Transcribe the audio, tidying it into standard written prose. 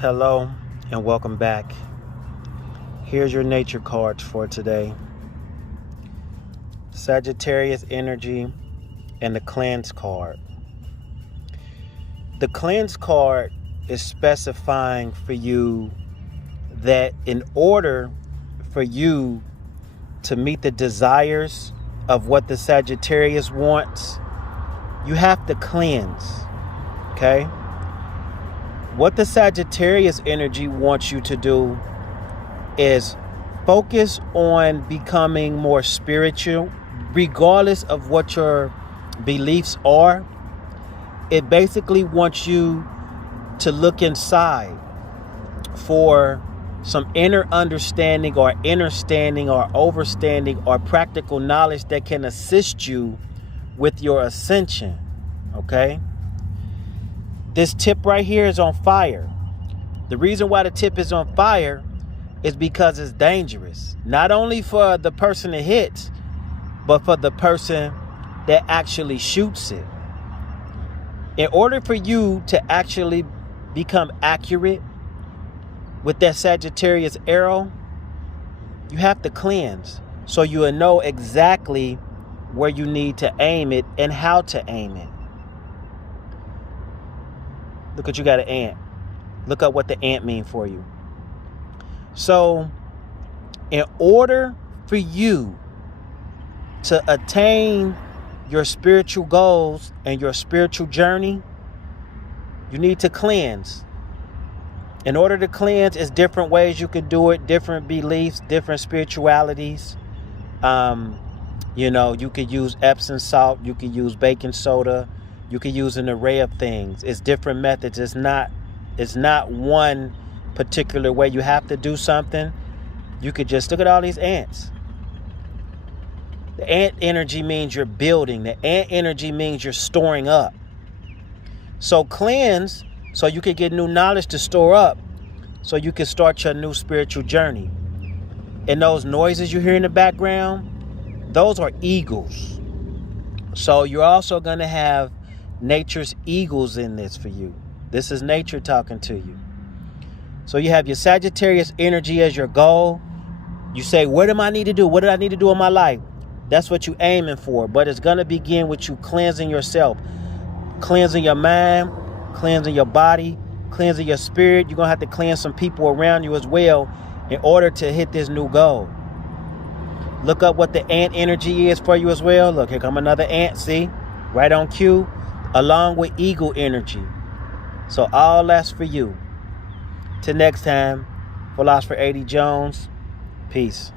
Hello and welcome back. Here's your nature cards for today. Sagittarius energy and the cleanse card. The cleanse card is specifying for you that in order for you to meet the desires of what the Sagittarius wants, you have to cleanse. Okay? What the Sagittarius energy wants you to do is focus on becoming more spiritual, regardless of what your beliefs are. It basically wants you to look inside for some inner understanding or understanding or overstanding or practical knowledge that can assist you with your ascension. Okay? This tip right here is on fire. The reason why the tip is on fire is because it's dangerous. Not only for the person it hits, but for the person that actually shoots it. In order for you to actually become accurate with that Sagittarius arrow, you have to cleanse. So you will know exactly where you need to aim it and how to aim it. Look what you got, an ant. Look up what the ant means for you. So, in order for you to attain your spiritual goals and your spiritual journey, you need to cleanse. In order to cleanse, it's different ways you can do it, different beliefs, different spiritualities. You could use Epsom salt, you could use baking soda, you can use an array of things. It's different methods. It's not one particular way you have to do something. You could just look at all these ants. The ant energy means you're building. The ant energy means you're storing up. So cleanse so you can get new knowledge to store up so you can start your new spiritual journey. And those noises you hear in the background, those are eagles. So you're also going to have nature's eagles in this for you. This is nature talking to you. So you have your Sagittarius energy as your goal. You say, what do I need to do? What do I need to do in my life? That's what you're aiming for. But it's going to begin with you cleansing yourself. Cleansing your mind, cleansing your body, cleansing your spirit. You're going to have to cleanse some people around you as well in order to hit this new goal. Look up what the ant energy is for you as well. Look, here come another ant, see? Right on cue. Along with eagle energy. So all that's for you. Till next time, Philosopher A.D. Jones, peace.